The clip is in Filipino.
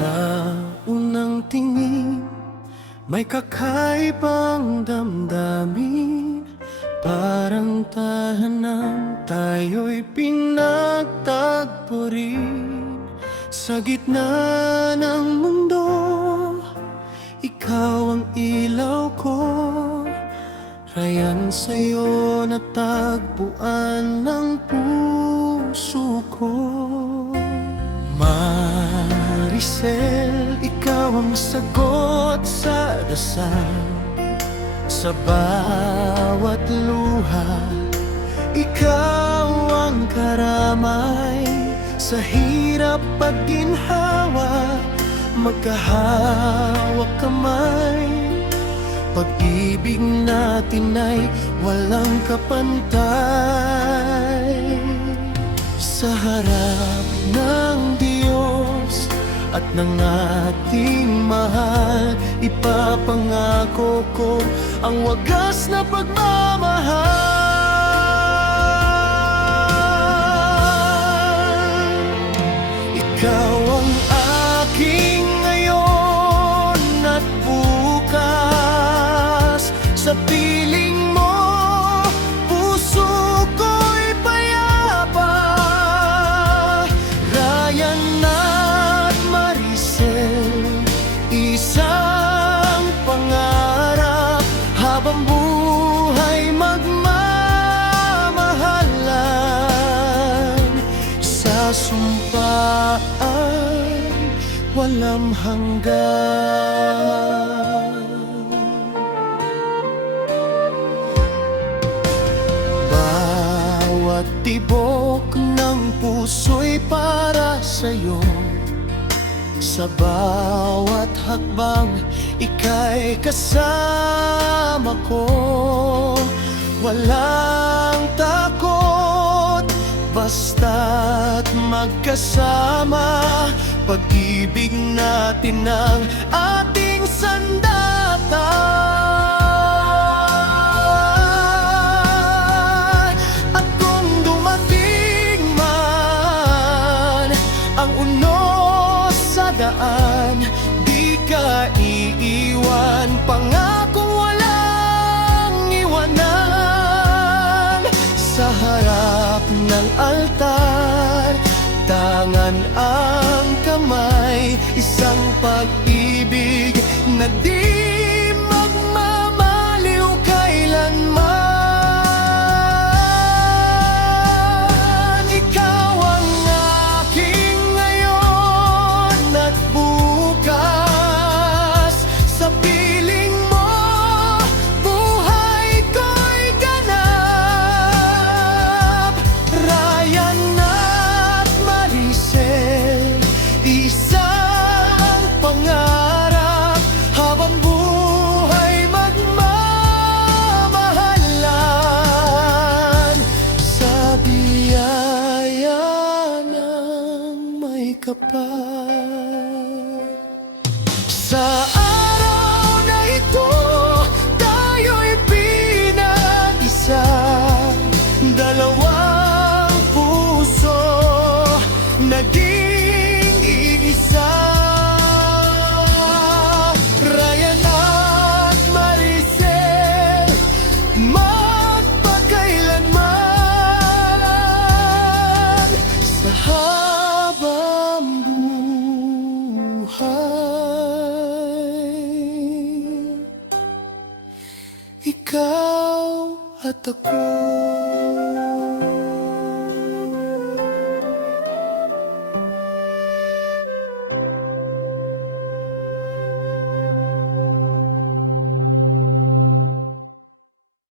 Sa unang tingin, may kakaibang damdamin. Parang tahanan, tayo'y pinagtagpo rin. Sa gitna ng mundo, ikaw ang ilaw ko. Rayan sa'yo natagpuan ng puso ko. Maricel, ikaw ang sagot sa dasal. Sa bawat luha, ikaw ang karamay. Sa hirap at ginhawa, magkahawak kamay. Pag-ibig natin ay walang kapantay. Sa harap ng Diyos at ng ating mahal, ipapangako ko ang wagas na pagmamahal. Ikaw ang aking ngayon at bukas. Sa piling mo, puso ko'y payapa. Ryan at Maricel, isang pangarap. Habang buhay magmamahalan. Sa sumpaan, walang hanggan. Bawat tibok ng puso'y para sa'yo. Sa bawat hakbang, ika'y kasama ko. Walang takot, basta't magkasama. Pag-ibig natin ang ating sandata. At kung dumating man ang unos sa daan, di ka iiwan. Pangakong walang iwanan. Sa harap ng altar, tangan ang kamay. Isang pag-ibig na di magmamaliw kailanman. Ikaw ang aking ngayon at bukas. Sa piling mo, buhay ko'y ganap. Ryan at Maricel, isang pangarap. Habang buhay magmamahalan. Sa biyaya ng may kapal. Sa araw na ito, tayo'y pinag-isa. Dalawang puso naging iisa. Ryan at Maricel, magpakailanman. Sa habang buhay, ikaw at ako.